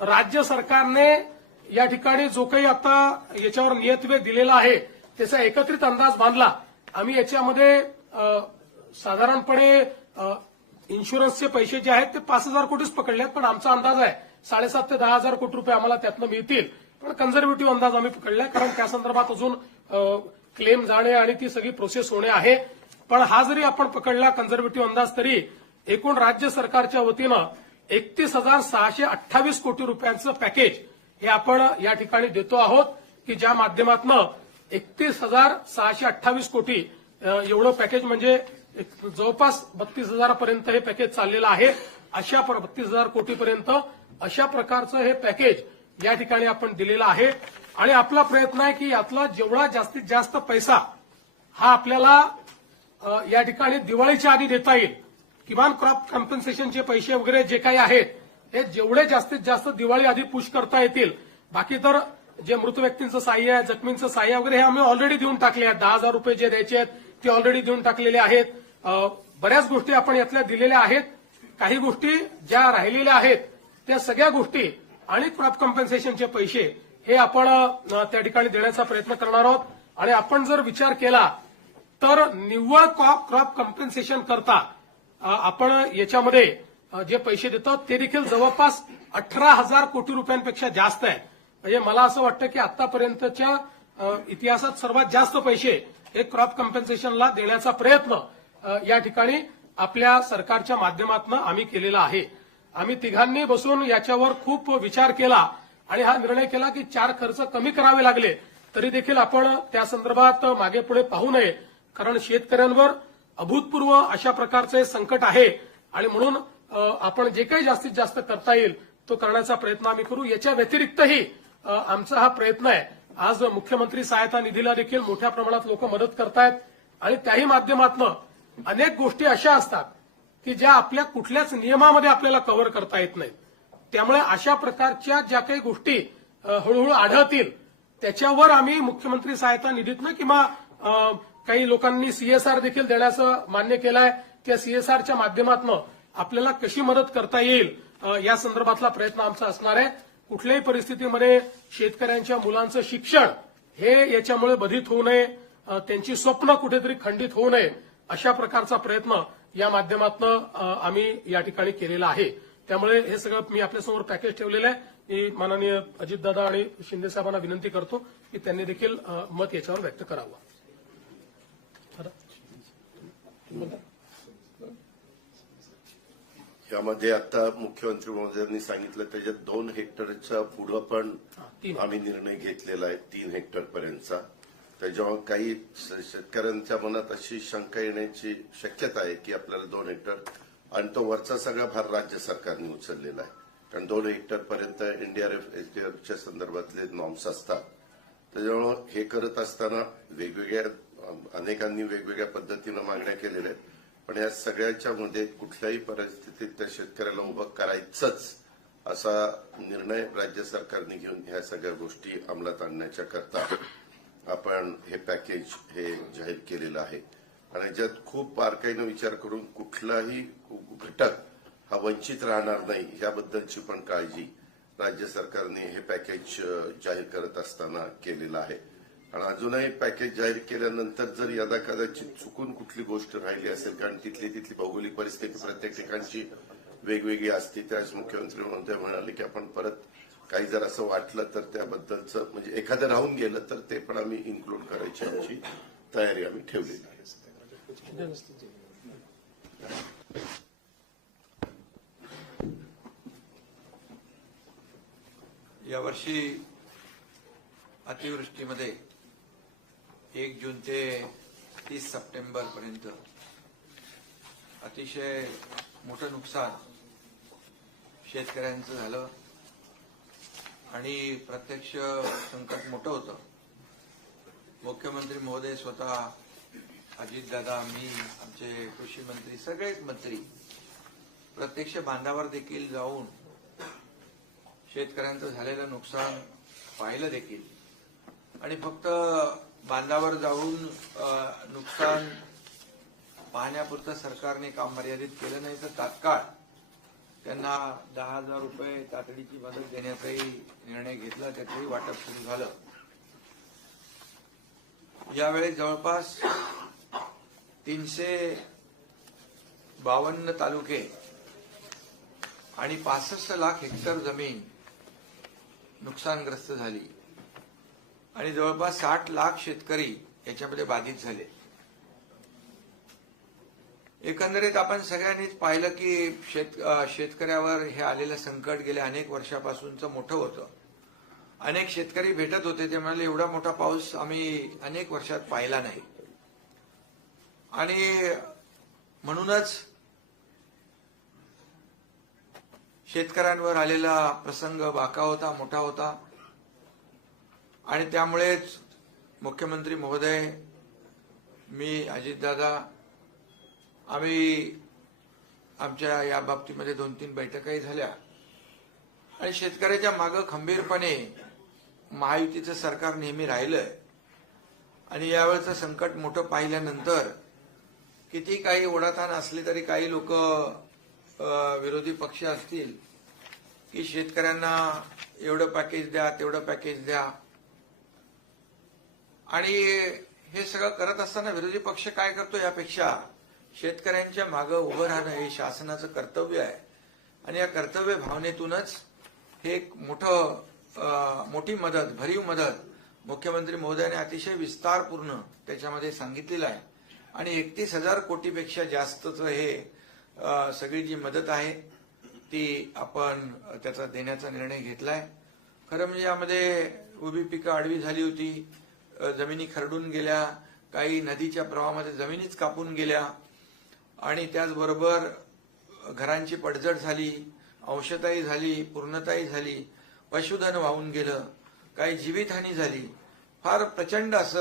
राज्य सरकारने या ठिकाणी जो काही आता याच्यावर नियतव्यय दिलेला आहे त्याचा एकत्रित अंदाज बांधला. आम्ही याच्यामध्ये साधारणपणे इन्शुरन्सचे पैसे जे आहेत ते 5,000 कोटीच पकडले आहेत, पण आमचा अंदाज आहे 7,500 ते 10,000 कोटी रुपये आम्हाला त्यातनं मिळतील. पण कन्झर्वेटिव्ह अंदाज आम्ही पकडलाय, कारण त्या संदर्भात अजून क्लेम जाणे आणि ती सगळी प्रोसेस होणे आहे. पण हा जरी आपण पकडला कन्झर्वेटिव्ह अंदाज, तरी एकूण राज्य सरकारच्या वतीनं 31,628 कोटी रुपयांचं पॅकेज हे आपण या ठिकाणी देतो आहोत, की ज्या माध्यमातून 31,628 कोटी एवढं पॅकेज म्हणजे जवळपास 32,000 पर्यंत हे पॅकेज चाललेलं आहे. अशा 32,000 कोटीपर्यंत अशा प्रकारचं हे पॅकेज या ठिकाणी आपण दिलेलं आहे. आणि आपला प्रयत्न आहे की यातला जेवढा जास्तीत जास्त पैसा हा आपल्याला या ठिकाणी दिवाळीच्या आधी देता येईल. किमान क्रॉप कॉम्पन्सेशनचे पैसे वगैरे जे काही आहेत हे जेवढे जास्तीत जास्त दिवाळी आधी पुश करता येतील. बाकी तर जे मृत व्यक्तींचं सहाय्य आहे, जखमींचं सहाय्य वगैरे हे आम्ही ऑलरेडी देऊन टाकले आहेत. 10,000 रुपये जे द्यायचे आहेत ते ऑलरेडी देऊन टाकलेले आहेत. बऱ्याच गोष्टी आपण यातल्या दिलेल्या आहेत. काही गोष्टी ज्या राहिलेल्या आहेत त्या सगळ्या गोष्टी आणि क्रॉप कॉम्पन्सेशनचे पैसे हे आपण त्या ठिकाणी देण्याचा प्रयत्न करणार आहोत. आणि आपण जर विचार केला तर निव्वळ क्रॉप कॉम्पन्सेशन करता आपण याच्यामध्ये जे पैसे देतो ते देखील जवळपास 18,000 कोटी रुपयांपेक्षा जास्त आहे. म्हणजे मला असं वाटतं की आतापर्यंतच्या इतिहासात सर्वात जास्त पैसे हे क्रॉप कॉम्पन्सेशनला देण्याचा प्रयत्न या ठिकाणी आपल्या सरकारच्या माध्यमातून आम्ही केलेला आहे. आम्ही तिघांनी बसून याच्यावर खूप विचार केला आणि हा निर्णय केला की 4 खर्च कमी करावे लागले तरी देखील आपण त्या संदर्भात मागे पुढे पाहू नये, कारण शेतकऱ्यांवर अभूतपूर्व अशा प्रकारचं हे संकट आहे. आणि म्हणून आपण जे काही जास्तीत जास्त करता येईल तो करण्याचा प्रयत्न आम्ही करू. याच्या व्यतिरिक्तही आमचा हा प्रयत्न आहे. आज मुख्यमंत्री सहायता निधीला देखील मोठ्या प्रमाणात लोक मदत करतायत आणि त्याही माध्यमातून अनेक गोष्टी अशा असतात की ज्या आपल्या कुठल्याच नियमामध्ये आपल्याला कव्हर करता येत नाहीत. त्यामुळे अशा प्रकारच्या ज्या काही गोष्टी हळूहळू आढळतील त्याच्यावर आम्ही मुख्यमंत्री सहायता निधीतनं किंवा काही लोकांनी सीएसआर देखील देण्याचं मान्य केलं आहे. त्या सीएसआरच्या माध्यमातून आपल्याला कशी मदत करता येईल या संदर्भातला प्रयत्न आमचा असणार आहे. कुठल्याही परिस्थितीमध्ये शेतकऱ्यांच्या मुलांचं शिक्षण हे याच्यामुळे बाधित होऊ नये, त्यांची स्वप्न कुठेतरी खंडित होऊ नये अशा प्रकारचा प्रयत्न या माध्यमातून आम्ही या ठिकाणी केलेला आहे. त्यामुळे हे सगळं मी आपल्यासमोर पॅकेज ठेवलेलं आहे. मी माननीय अजितदादा आणि शिंदे साहेबांना विनंती करतो की त्यांनी देखील मत याच्यावर व्यक्त करावं. यामध्ये आता मुख्यमंत्री महोदयांनी सांगितलं त्याच्यात 2 हेक्टरच्या पुढं पण आम्ही निर्णय घेतलेला आहे 3 हेक्टर पर्यंतचा. त्याच्यामुळे काही शेतकऱ्यांच्या मनात अशी शंका येण्याची शक्यता आहे की आपल्याला 2 हेक्टर आणि तो वरचा सगळा भार राज्य सरकारने उचललेला आहे. कारण 2 हेक्टर पर्यंत एनडीआरएफ एसडीआरएफच्या संदर्भातले नॉर्म्स असतात. त्याच्यामुळे हे करत असताना वेगवेगळ्या अनेकांनी वेगवेगळ्या पद्धतीनं मागण्या केलेल्या आहेत. पण या सगळ्याच्या मध्ये कुठल्याही परिस्थितीत त्या शेतकऱ्याला उभं करायचंच असा निर्णय राज्य सरकारने घेऊन ह्या सगळ्या गोष्टी अंमलात आणण्याच्या करता आपण हे पॅकेज हे जाहीर केलेलं आहे. आणि ज्यात खूप बारकाईनं विचार करून कुठलाही घटक हा वंचित राहणार नाही याबद्दलची पण काळजी राज्य सरकारने हे पॅकेज जाहीर करत असताना केलेलं आहे. आणि अजूनही पॅकेज जाहीर केल्यानंतर जर यदाकदाचित चुकून कुठली गोष्ट राहिली असेल, कारण तिथली भौगोलिक परिस्थिती प्रत्येक ठिकाणची वेगवेगळी असते, त्याच मुख्यमंत्री महोदय म्हणाले की आपण परत काही जर असं वाटलं तर त्याबद्दलचं म्हणजे एखादं राहून गेलं तर ते पण आम्ही इन्क्लूड करायची आमची तयारी आम्ही ठेवलेली आहे. यावर्षी अतिवृष्टीमध्ये 1 जून ते 30 सप्टेंबर पर्यंत अतिशय मोठं नुकसान शेतकऱ्यांचं झालं आणि प्रत्यक्ष संकट मोठं होतं. मुख्यमंत्री महोदय स्वतः, अजितदादा, मी, आमचे कृषी मंत्री, सगळेच मंत्री प्रत्यक्ष बांधावर देखील जाऊन शेतकऱ्यांचं झालेलं नुकसान पाहिलं देखील. आणि फक्त बांधावर जाऊन नुकसान पाहण्यापुरतं सरकारने काम मर्यादित केलं नाही, तर तात्काळ त्यांना 10,000 रुपये तातडीची मदत देण्याचाही निर्णय घेतला, त्याचंही वाटप सुरू झालं. यावेळी जवळपास 352 तालुके आणि 65 लाख हेक्टर जमीन नुकसानग्रस्त झाली आणि जवळपास 60 लाख शेतकरी याच्यामध्ये बाधित झाले. एकंदरीत आपण सगळ्यांनीच पाहिलं की शेतकऱ्यावर हे आलेलं संकट गेल्या अनेक वर्षापासूनचं मोठं होतं. अनेक शेतकरी भेटत होते, ते म्हणाले एवढा मोठा पाऊस आम्ही अनेक वर्षात पाहिला नाही. आणि म्हणूनच शेतकऱ्यांवर आलेला प्रसंग बाका होता, मोठा होता. आणि त्यामुळेच मुख्यमंत्री महोदय, मी, अजितदादा, आम्ही आमच्या या बाबतीमध्ये 2-3 बैठकाही झाल्या आणि शेतकऱ्याच्या मागे खंबीरपणे महायुतीचं सरकार नेहमी राहिलंय. आणि यावेळचं संकट मोठं पाहिल्यानंतर किती काही ओढाताण असली तरी काही लोक विरोधी पक्ष असतील की शेतकऱ्यांना एवढं पॅकेज द्या, तेवढं पॅकेज द्या. आणि हे सगळं करत असताना विरोधी पक्ष काय करतो, यापेक्षा शेतकऱ्यांच्या मागे उभं राहणं हे शासनाचं कर्तव्य आहे. आणि या कर्तव्य भावनेतूनच हे एक मोठी मदत, भरीव मदत मुख्यमंत्री महोदयाने अतिशय विस्तारपूर्ण त्याच्यामध्ये सांगितलेलं आहे. आणि 31,000 कोटीपेक्षा जास्तचं हे सगळी जी मदत आहे ती आपण त्याचा देण्याचा निर्णय घेतलाय. खरं म्हणजे यामध्ये उभी पिकं आडवी झाली होती, जमिनी खरडून गेल्या, काही नदीच्या प्रवाहामध्ये जमिनीच कापून गेल्या आणि त्याचबरोबर घरांची पडझड झाली, अंशताही झाली, पूर्णताही झाली, पशुधन वाहून गेलं, काही जीवितहानी झाली. फार प्रचंड असं